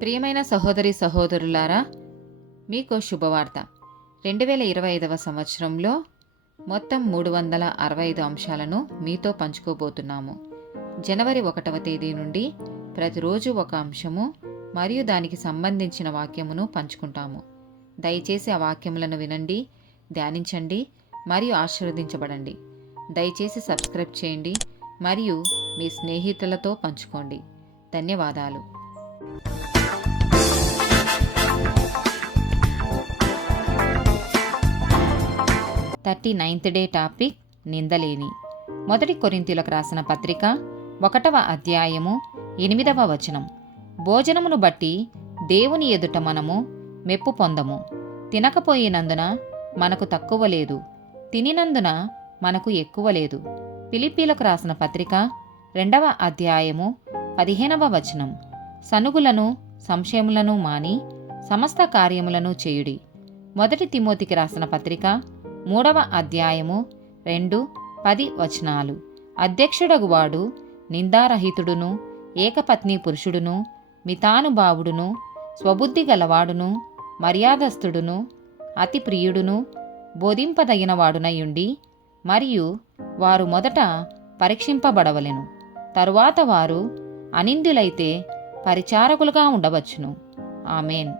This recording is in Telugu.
ప్రియమైన సహోదరి సహోదరులారా, మీకు శుభవార్త. 2025 సంవత్సరంలో మొత్తం 365 అంశాలను మీతో పంచుకోబోతున్నాము. జనవరి 1వ తేదీ నుండి ప్రతిరోజు ఒక అంశము మరియు దానికి సంబంధించిన వాక్యమును పంచుకుంటాము. దయచేసి ఆ వాక్యములను వినండి, ధ్యానించండి మరియు ఆశీర్వదించబడండి. దయచేసి సబ్స్క్రైబ్ చేయండి మరియు మీ స్నేహితులతో పంచుకోండి. ధన్యవాదాలు. 39th day topic నిందలేని. మొదటి కొరింథీయులకు రాసిన పత్రిక 1వ అధ్యాయము 8వ వచనం. భోజనమును బట్టి దేవుని ఎదుట మనము మెప్పు పొందము. తినకపోయినందున మనకు తక్కువ లేదు, తినినందున మనకు ఎక్కువ లేదు. ఫిలిప్పీలకు రాసిన పత్రిక 2వ అధ్యాయము 15వ వచనం. సనుగులను సంశయములను మాని సమస్త కార్యములను చేయుడి. మొదటి తిమోతికి రాసిన పత్రిక 3వ అధ్యాయము 2-10 వచనాలు. అధ్యక్షుడగువాడు నిందారహితుడును, ఏకపత్ని పురుషుడును, మితానుభావుడును, స్వబుద్ధి గలవాడును, మర్యాదస్థుడును, అతి ప్రియుడును, బోధింపదగినవాడునయుండి మరియు వారు మొదట పరీక్షింపబడవలెను, తరువాత వారు అనింద్యులైతే పరిచారకులుగా ఉండవచ్చును. ఆమేన్.